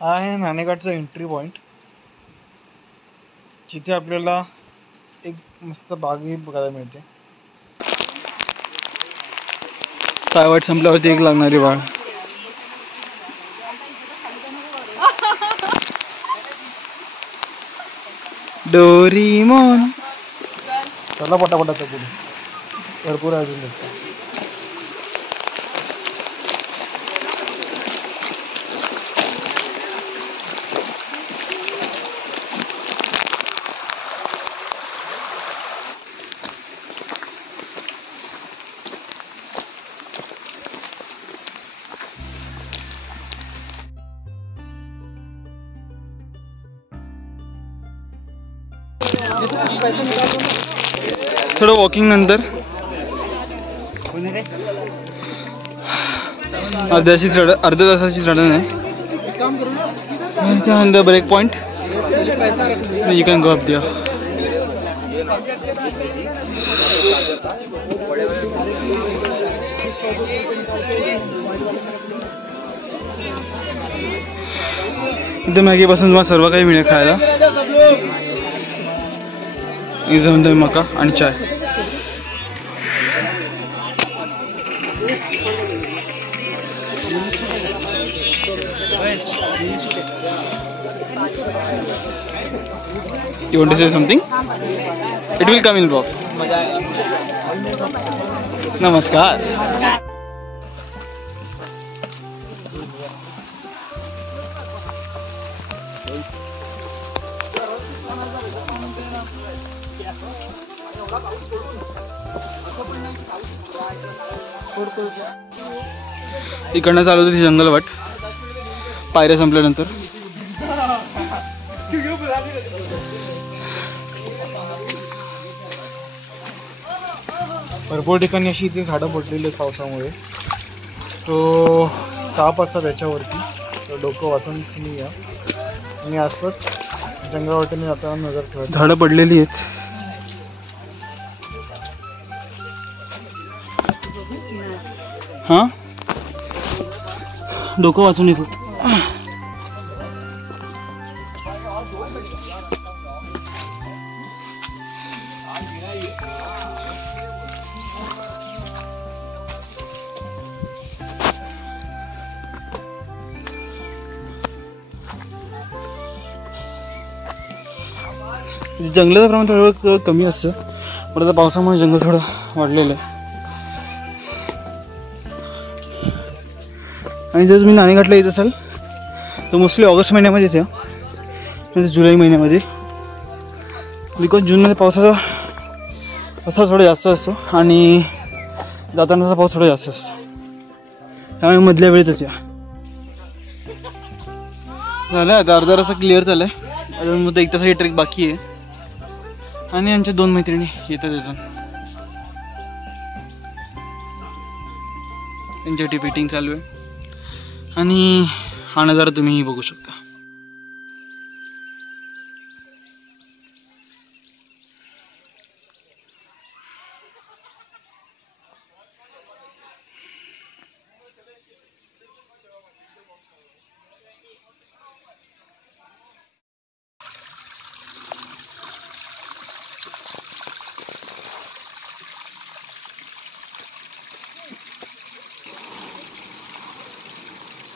हा आहे नाणेघाटचा एंट्री पॉईंट, जिथे आपल्याला एक मस्त बागही बघायला मिळते. कायवाट संपल्यावरती एक लागणारी वाळ. डोरीमोन. चला पटापटाच्या पुढे, भरपूर आहे अजून. थोडं वॉकिंग नंतर अर्ध्या तासाची चढण आहे. त्यानंतर break point, you can go up there. इथे मॅगीपासून तुम्हाला सर्व काही मिळेल खायला. इथे मका आणि चाय. You want to say something? It will come in vlog. नमस्कार. इकडनं चालू होती जंगलवाट पायऱ्या संपल्यानंतर. भरपूर ठिकाणी अशी इथे झाडं पडलेली आहेत पावसामुळे. सो साप असतात त्याच्यावरती, तर डोकं वाचून नाही या. आणि आसपास जंगलवाटेने जाताना नजर ठेवा. झाडं पडलेली आहेत. हां, डोकं वाचून येतो. जंगलाचं प्रमाण थोडं कमी असतं, पण आता पावसामुळे जंगल थोडं वाढलेलं आहे. आणि जर तुम्ही नाणेघाटला येत असाल तर मोस्टली ऑगस्ट महिन्यामध्येच या, म्हणजे जुलै महिन्यामध्ये. बिकॉज जूनमध्ये पावसाचा थोडा जास्त असतो आणि जातानाचा पाऊस थोडा जास्त असतो, त्यामुळे मधल्या वेळेतच या. झालं आता अर्धा रस्ता क्लिअर झाला आहे. अजून मध्ये 1 तासाची ट्रेक बाकी आहे. आणि आमच्या 2 मैत्रिणी येतात अजून, त्यांच्यासाठी फिटिंग चालू आहे. आणि हा नजारा तुम्हीही बघू शकता.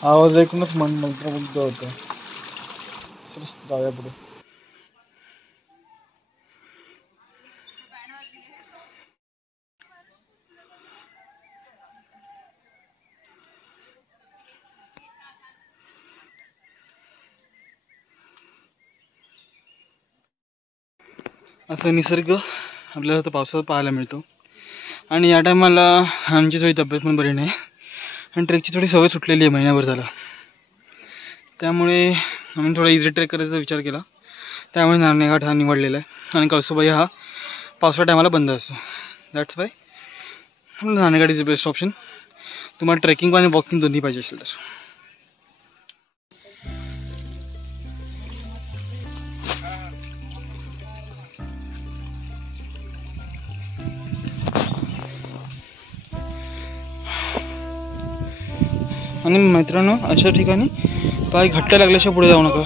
आवाज ऐकूनच मन मंत्रमुग्ध होतं. जाऊया पुढे. असं निसर्ग आपल्याला तर पावसाळ्यात पाहायला मिळतो. आणि या टायमाला आमची थोडी तब्येत पण बरी नाही आणि ट्रेकची थोडी सवय सुटलेली आहे महिनाभर झाला, त्यामुळे आम्ही थोडा इझी ट्रेक करायचा विचार केला. त्यामुळे नाणेघाट हा निवडलेला आहे. आणि कळसूबाई हा पावसाळ्या टायमाला बंद असतो. That's why Naneghat is the best option तुम्हाला ट्रेकिंग आणि वॉकिंग दोन्ही पाहिजे असेल तर. आणि मित्रांनो, अशा ठिकाणी पाय घट्ट लागल्याशिवाय पुढे जाऊ नका.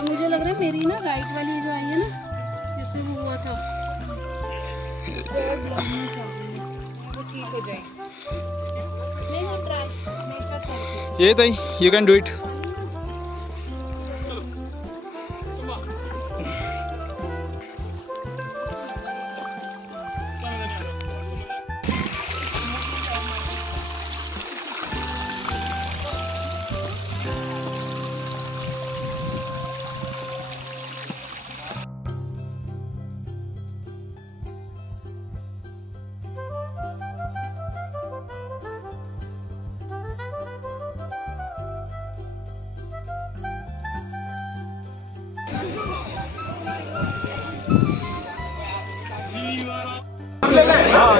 मुझे लग रहा है मेरी ना राइट वाली जो आई है ना जिसमें वो हुआ था वो ठीक हो जाएगी. नहीं वो ट्राई ये ताई यू कैन डू इट.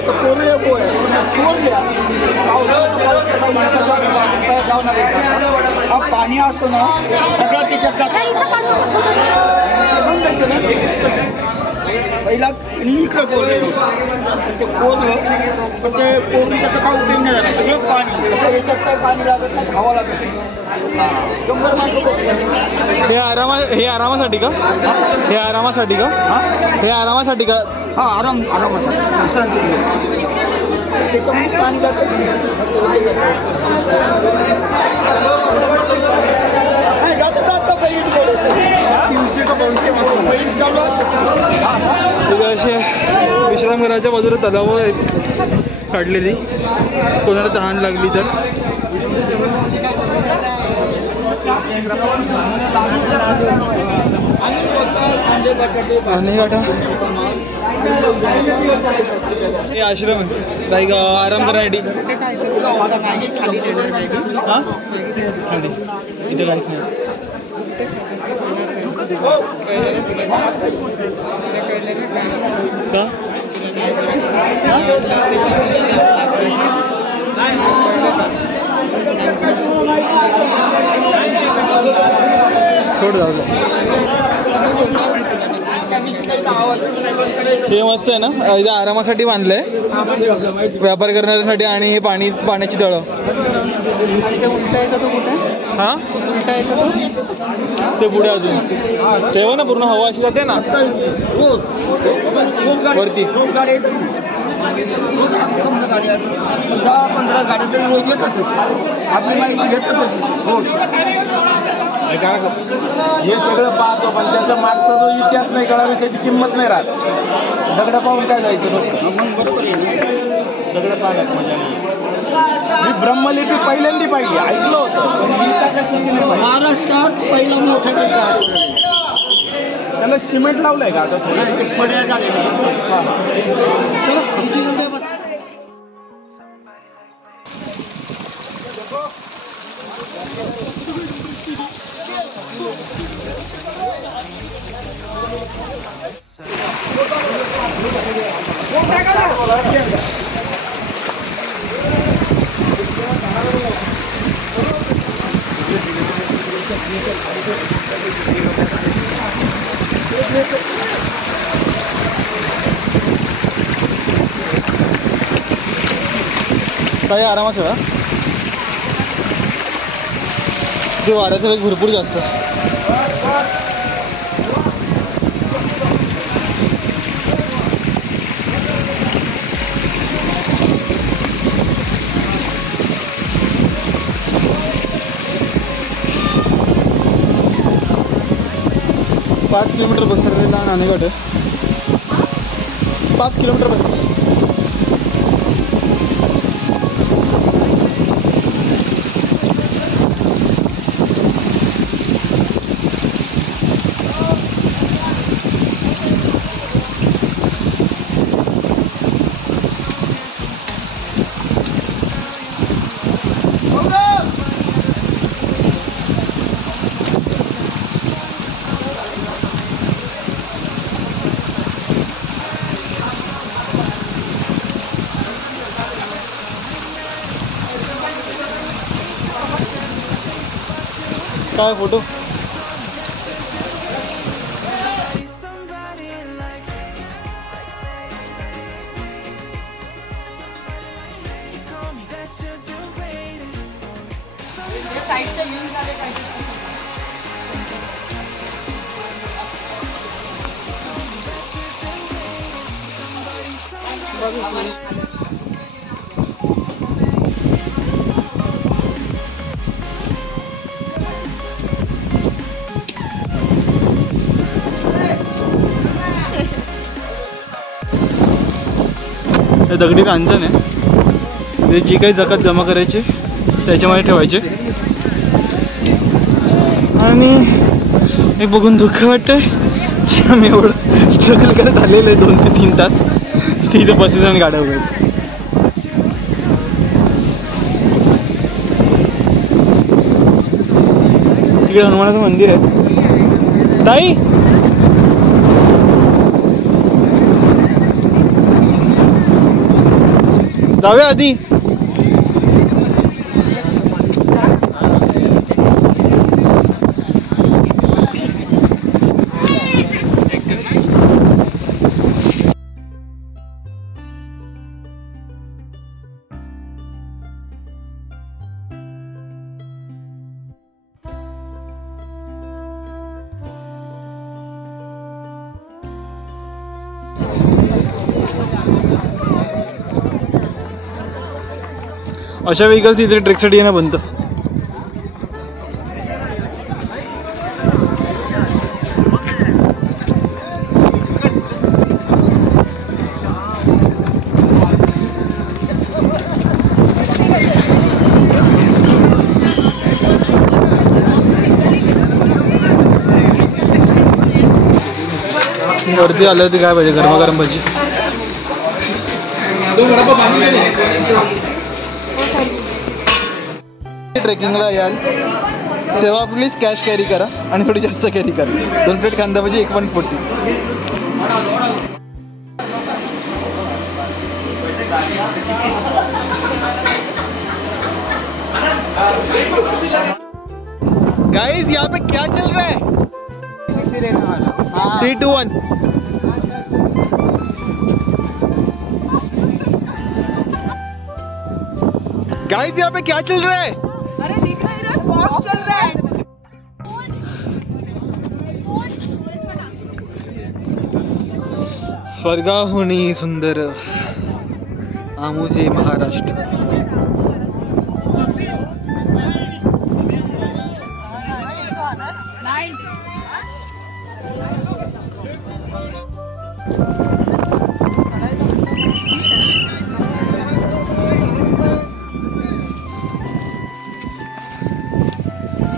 तो कोरड्या पोळ्या कोरड्या हा पाणी असतो ना सगळं त्याच्यात पहिला इकडं कोरडं ते कोरलं पण ते कोरून त्याचा काय उपयोग नाही झाला. सगळं पाणी याच्यात काय पाणी लागत नाही, खावं लागत नाही. हे आरामासाठी का? हे आरामासाठी का? हे आरामासाठी का? हा आरामासाठी विश्रांती त्याच्यामुळे पाणी जातं. असे विश्रामगृहाच्या बाजूला तलाव आहेत काढलेली. कोणाला तहान लागली तर पाणी गाठा. हे आश्रम आहे लाईक आराम करण्यासाठी. हां खाली इथे काहीच नाही. का सोड जाऊ दे. हे मस्त आहे ना, इथे आरामासाठी बांधलंय व्यापार करण्यासाठी. आणि हे पाण्याची तळं. हा ते पुढे अजून तेव्हा ना पूर्ण हवा अशी जाते ना वरती. रोज गाड्या येतात, रोज आता समजा गाड्या 10-15 गाड्या तरी रोज येतात. आपली माहिती घेतात रोज. हे सगळं पाहतो पण त्याच्या मागचा जो इतिहास नाही कळाला त्याची किंमत नाही राहत. दगड पाहून काय जायचं बस. बरोबर आहे, दगड पाहण्यात मजा नाही. मी ब्रह्मलिपी पहिल्यांदा पाहिली, ऐकलं होतं पण मी त्या कशी नाही. महाराष्ट्रात पहिला मोठा त्याला सिमेंट लावलंय का आता थोडं पड्या झालेल्या. चला हिची जमते आपण. काही आरामात आहे. ते वाऱ्याचा वेग भरपूर जास्त. पाच किलोमीटर बसलेला नाणेगाव 5 किलोमीटर बसले. काय फोटो हे दगडी कांजन आहे. ते जी काही जकात जमा करायची त्याच्यामध्ये ठेवायचे. आणि हे बघून दुःख वाटतंय की आम्ही एवढं स्ट्रगल करत आलेलं आहे 2 ते 3 तास. तिथे बसेस आणि गाड्या वगैरे. तिकडे हनुमानाचं मंदिर आहे. ताई जाऊया आधी. अशा व्हेकल्स इथे ट्रेकसाठी येणं बनतं. वरती आलं होती काय पाहिजे गरमागरम भजी. ट्रेकिंगला याल तेव्हा प्लीज कॅश कॅरी करा आणि थोडी जास्त कॅरी करा. 2 प्लेट कांदा भजी 1.40. गाइस यहाँ पे क्या चल रहा है? 3, 2, 1. गाइस यहाँ पे क्या चल रहा है? अरे दिख नहीं रहा, वॉक चल रहा है. स्वर्गाहुनी सुंदर आमुचे महाराष्ट्र.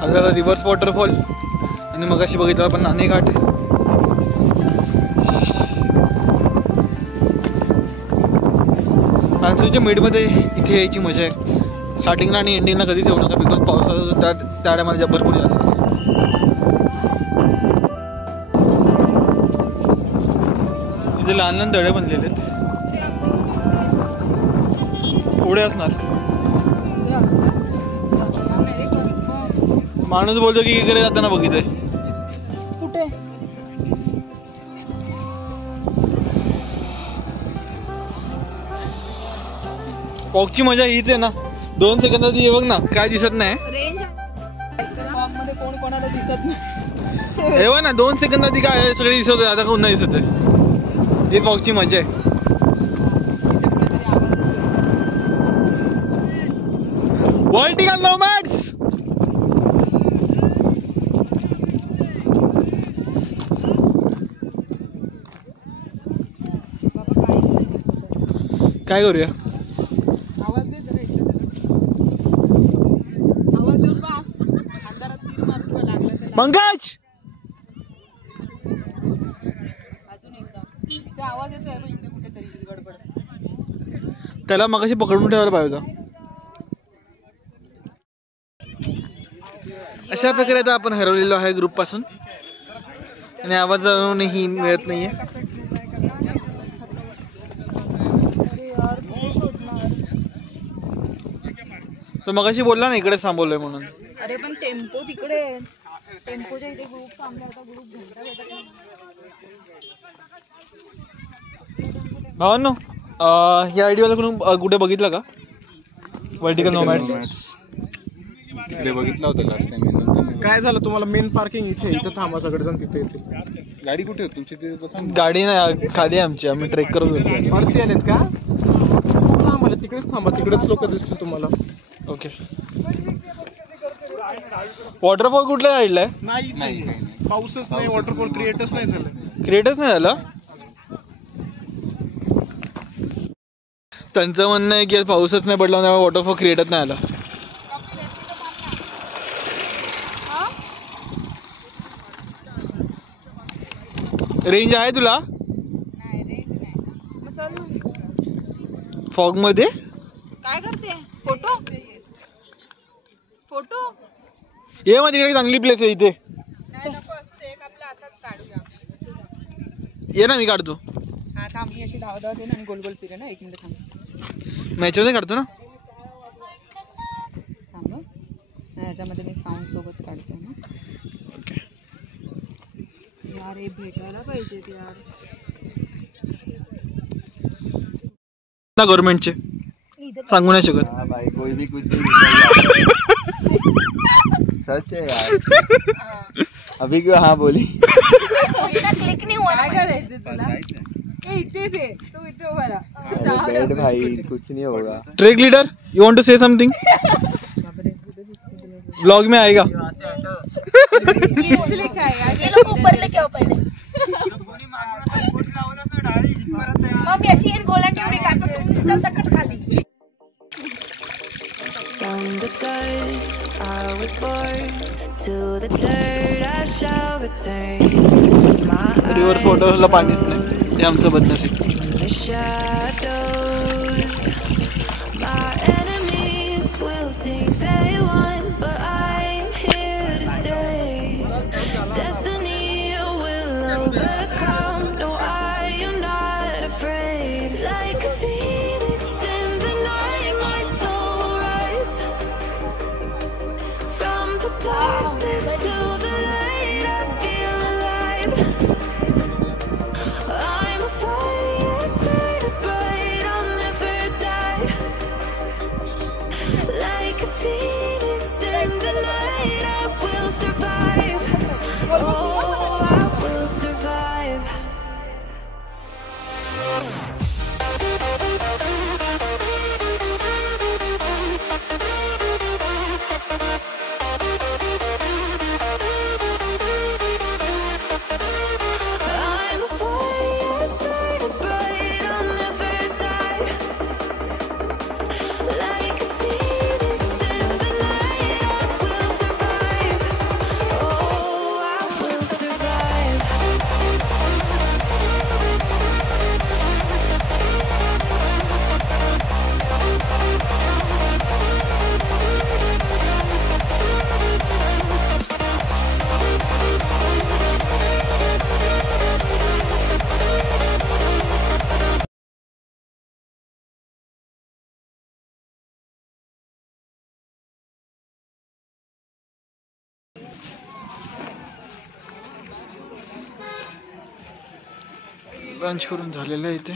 आपल्याला रिव्हर्स वॉटरफॉल आणि मगाशी बघितलं आपण नाणे घाट. मान्सूनच्या मिडमध्ये इथे यायची मजा आहे. स्टार्टिंगला आणि एंडिंगला कधीच येऊ नका बिकॉज पावसाचा त्या टायमाला भरपूर जास्त असतो. इथे लहान लहान तळे बनलेले आहेत. पुढे असणार. माणूस बोलतो की इकडे जाताना बघितलंय. कुठे? पॉकची मजा हीच आहे ना. 2 सेकंदात ये बघ ना काय दिसत नाही. वॉक मध्ये कोण कोणाला दिसत नाही. हे बघ ना 2 सेकंदात काय सगळे दिसत आहे. आता कोण नाही दिसत आहे. ही पॉकची मजा आहे. वर्टिकल नोमॅड्स. काय करूया? आवाज दे जरा इकडे. आवाज देऊन बा. अंधारात तीर मारून लागलं तर पंकज अजून एकदा. इथे आवाज येतोय बघ इकडे कुठेतरी गडबड. त्याला मगाशी पकडून ठेवायला पाहिजे होता. अशा प्रकारे आता आपण हरवलेलो आहे ग्रुप पासून आणि आवाजही मिळत नाहीये. तो मगाशी बोलला ना इकडे थांबवलोय म्हणून. अरे पण टेम्पो तिकडे आहे. टेम्पोच्या इथे ग्रुप थांबला होता. ग्रुप घंटा भेटत नाही. भावांनो या आयडियाला कोण कुठे बघितलं का? वर्टिकल नोमॅड्स इकडे बघितलं होतं लास्ट टाइम. काय झालं तुम्हाला? मेन पार्किंग इथे थांबा, सगळेजण तिथे येते. गाडी कुठे होती तुमची? गाडी नाही, खाली आमची. आम्ही ट्रेक करत होतो. वरती आलेत का? खूप लांब आले. तिकडेच थांबा, तिकडेच लोक दिसतील तुम्हाला. ओके. वॉटरफॉल कुठल्या साईडला आहे? नाही, पाऊसच नाही, वॉटरफॉल क्रिएटच नाही झालं. क्रिएटच नाही झालं. त्यांचं म्हणणं आहे की पाऊसच नाही पडला त्यामुळे वॉटरफॉल क्रिएटच नाही आला. रेंज आहे तुला नाही रेंज नाही. मग चल ना. फॉग मध्ये काय करते? फोटो फोटो ये मग तिकडे चांगली प्लेस आहे इथे. नाही नको असू दे. एक आपला असाच काढूया. ये ना, मी काढतो. हा थांब. मी अशी धाव येईन आणि गोल गोल फिरे ना. 1 मिनिट थांब. मॅचमध्ये काढतो ना. थांब. ह्याच्यामध्ये मी साऊंड सोबत काढते ना. ओके. यार हे भेटायला पाहिजे यार. ना गव्हर्नमेंटचे सांगू नाही शकत. भाई कोई भी कुछ भी सच है यार. अभी क्यों हाँ बोली? क्लिक नाही होणार. काय करायचं तुला? इथेच आहे. तू इथे उभा राहा. बैठ भाई, कुछ नहीं होगा. Trek leader, you want to say something? Blog में आएगा. ये लोग ऊपर लेके आओ पहिले. मग मी अशी एक गोला ठेवली काय पण तुम्ही चल तकट खाली. From the dust I was born, to the dirt I shall return. River फोटोला पाणीच नाही. ते आमचं बदनसीब. In the shadows, my enemies will think they won, but I'm here to stay. Destiny will overcome. No, I am not afraid. Like a phoenix in the night, my soul rise. From the darkness to the light, I feel alive. I'm a fire, burning bright, I'll never die. Like a phoenix in the night, I will survive. Oh, I will survive. I'm a fire, burning bright, I'll never die. Like a phoenix in the night, I will survive. Oh, I will survive. Lunch करून झालेलं आहे इथे.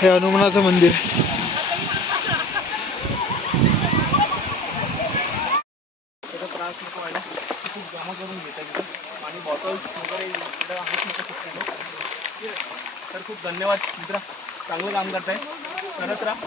हे हनुमानाचं मंदिर. त्याचा त्रास नको व्हायला. खूप जमा करून घेतात आणि बॉटल्स वगैरे इकडे आहेत नको शकतो. तर खूप धन्यवाद मित्रा, चांगलं काम करताय, करत राहा.